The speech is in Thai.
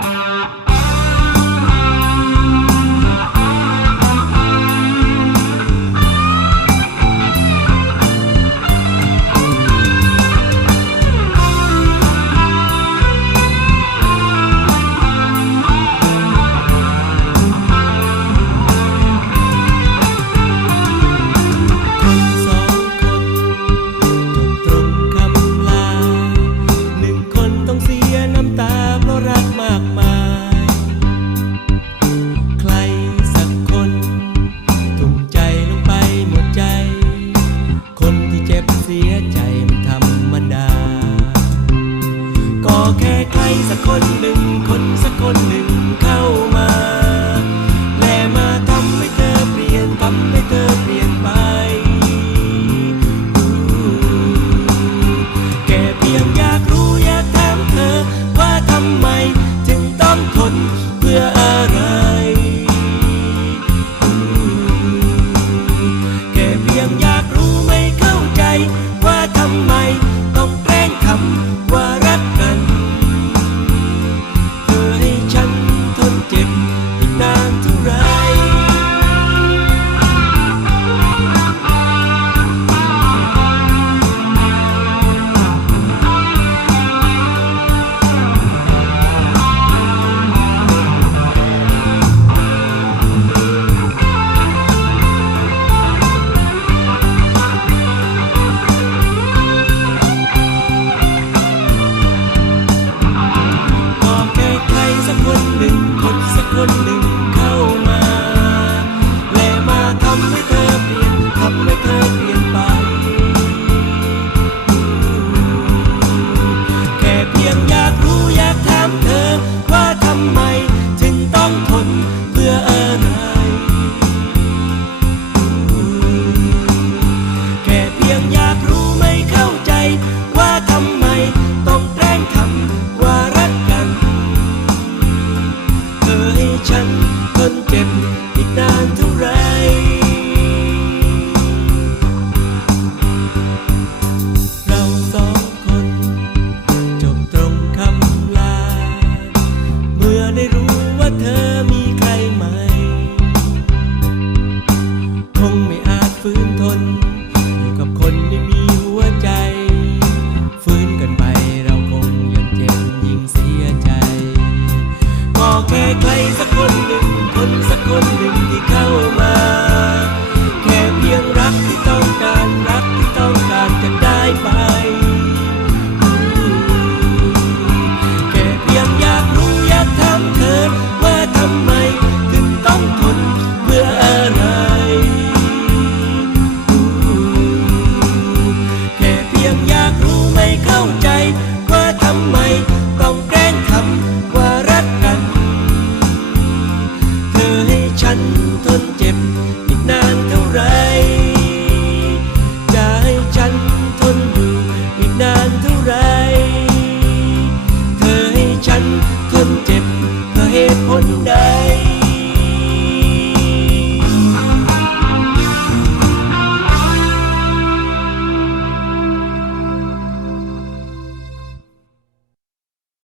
あ Sakoni ne อีกนานเท่าไรเราสองคน จบตรงคำลา เมื่อได้รู้ว่าเธอมีใครใหม่